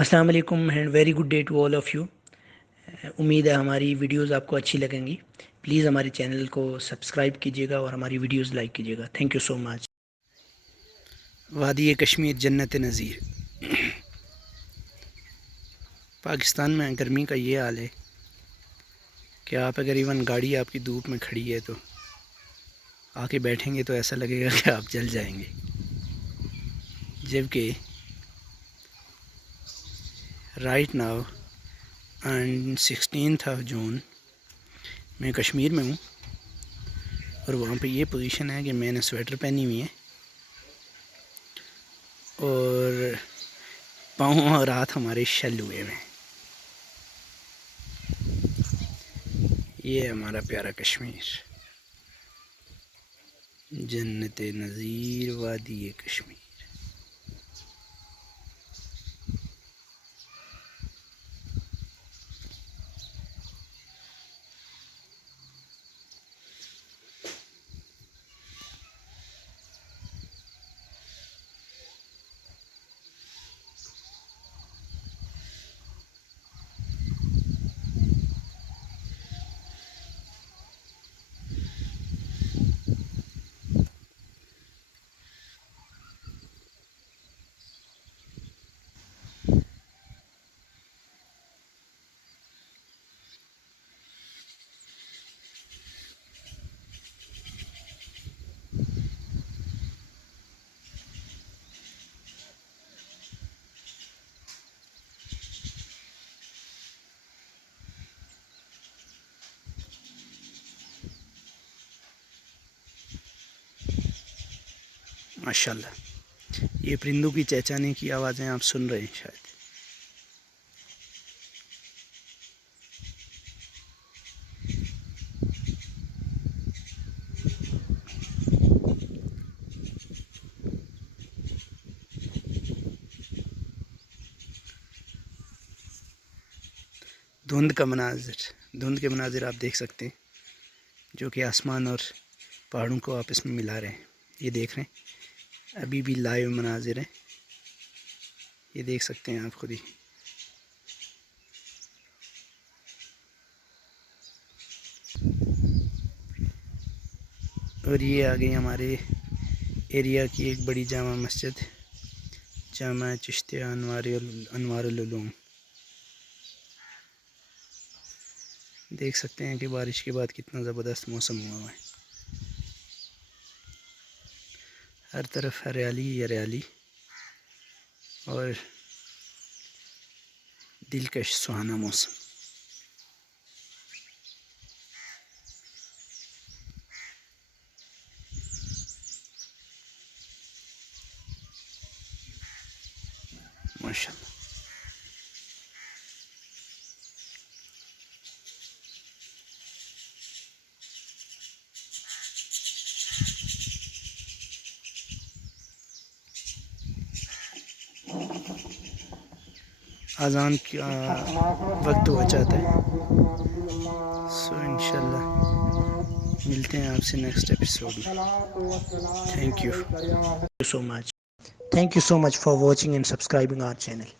السلام علیکم and very good day to all of you. امید ہے ہماری ویڈیوز آپ کو اچھی لگیں گی. پلیز ہمارے چینل کو سبسکرائب کیجیے گا اور ہماری ویڈیوز لائک کیجیے گا. تھینک یو سو مچ. وادی کشمیر جنت نظیر. پاکستان میں گرمی کا یہ حال ہے کہ آپ اگر ایون گاڑی آپ کی دھوپ میں کھڑی ہے تو آ کے بیٹھیں گے تو ایسا لگے گا کہ آپ جل جائیں گے. جبکہ رائٹ ناؤ اینڈ 16 جون میں کشمیر میں ہوں اور وہاں پہ یہ پوزیشن ہے کہ میں نے سویٹر پہنی ہوئی ہے اور پاؤں اور ہاتھ ہمارے شل ہوئے ہیں. یہ ہے ہمارا پیارا کشمیر، جنت نظیر وادی کشمیر. ماشاءاللہ یہ پرندوں کی چہچانے کی آوازیں آپ سن رہے ہیں شاید. دھند کے مناظر آپ دیکھ سکتے ہیں جو کہ آسمان اور پہاڑوں کو آپس میں ملا رہے ہیں. یہ دیکھ رہے ہیں ابھی بھی لائیو مناظر ہیں، یہ دیکھ سکتے ہیں آپ خود ہی. اور یہ آ گئی ہمارے ایریا کی ایک بڑی جامع مسجد، جامع چشتیہ انوار العلوم. دیکھ سکتے ہیں کہ بارش کے بعد کتنا زبردست موسم ہوا ہے. ہر طرف ہریالی ہی ہریالی اور دلکش سہانا موسم. ماشاءاللہ. اذان کا وقت ہوا چاہتا ہے، سو انشاءاللہ ملتے ہیں آپ سے نیکسٹ ایپیسوڈ میں. Thank you so much. Thank you so much for watching and subscribing our channel.